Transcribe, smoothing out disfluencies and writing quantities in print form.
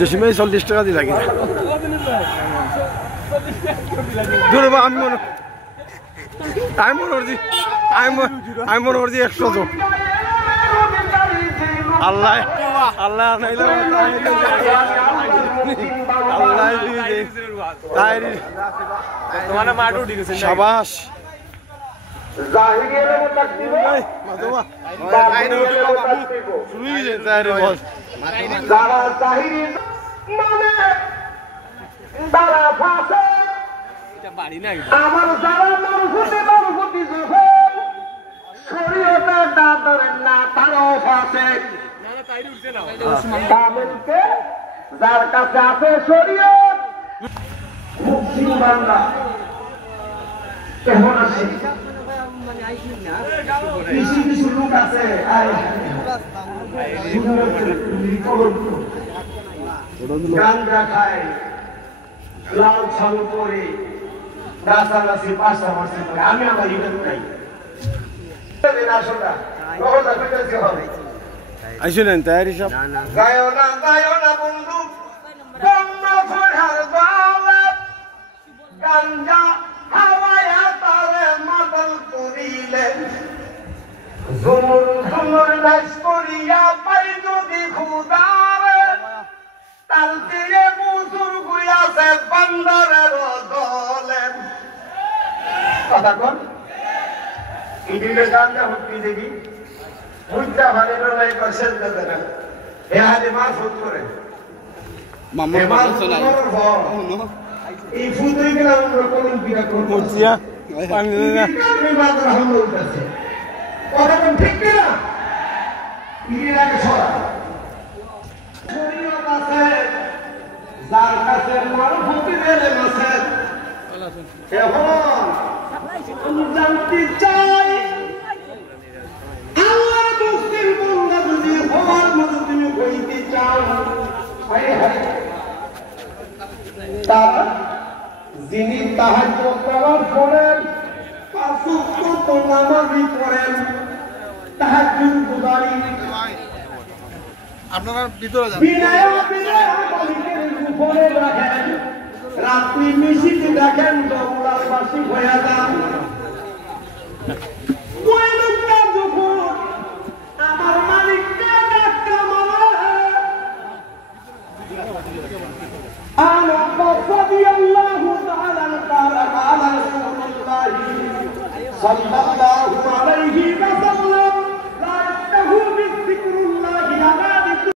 জসিমাই 40 টাকা দি লাগি দূরে বা আমি মনে করছি 100 তো আল্লাহ আল্লাহ নাইলে আল্লাহ তাই তোমার মাঠু ঠিক আছে শাবাশ জাহিরিয়ার মত দিব মাদবা শুরু হয়ে যায় তাই রে বস যারা জাহিরি মানে তারা ফাসে এটা বাড়ি না আমার যারা মারফতি যখন শরীয়তে দাদরেন না তারাও ফাসে না না তাইরি উঠছে না কামেলকে যার কাছে আছে শরীয়ত মুসলিম বান্দা কেমন আছে কিছু লোক আছে গাঞ্জা খায় লাল ছালু করে গাছাগাছি পাঁচটা মাসে করে আমি আমার ইভেন্ট নাই আইসলেন তৈরি সব গায় না বন্ধু গাঞ্জা হাওয়ায়া তারে মাদল করিলেন ঝুমুর ঝুমুর নাচ করিয়া পাই যদি খুদারে তার দিয়ে বুজুর গুয়াছে বান্দরের দলে কথা কোন ইদিলে গাঞ্জা হতি দেখি বুঝতা ভালো নাই পার্সেন্ট দেন এ হাতে মাছ হত করে মামা মাছ চলাই এই ফুটে গেলাম রকম বিরা করছিয়া পানি না আমি বাদর হামলা উঠছে কথা কোন ঠিক না ইরির আগে সরা শরীয়ত আছে যার কাছে মারফতি দিলে আছে এখন আমি জানতে চাই আল্লাহ মুসলিম বান্দা যদি হওয়ার মতো তুমি কইতে চাও হায় হায় তারা যিনি তাহাজ্জুদ করার পরেন পাঁচ ওয়াক্ত নামাজই পড়েন তাহাজ্জুদ গুজারি আপনারা ভিতরে যান বিনয় মালিকের উপরে রাখেন রাত্রি মিশিতে দেখেন জঙ্গলবাসী হয়ে যান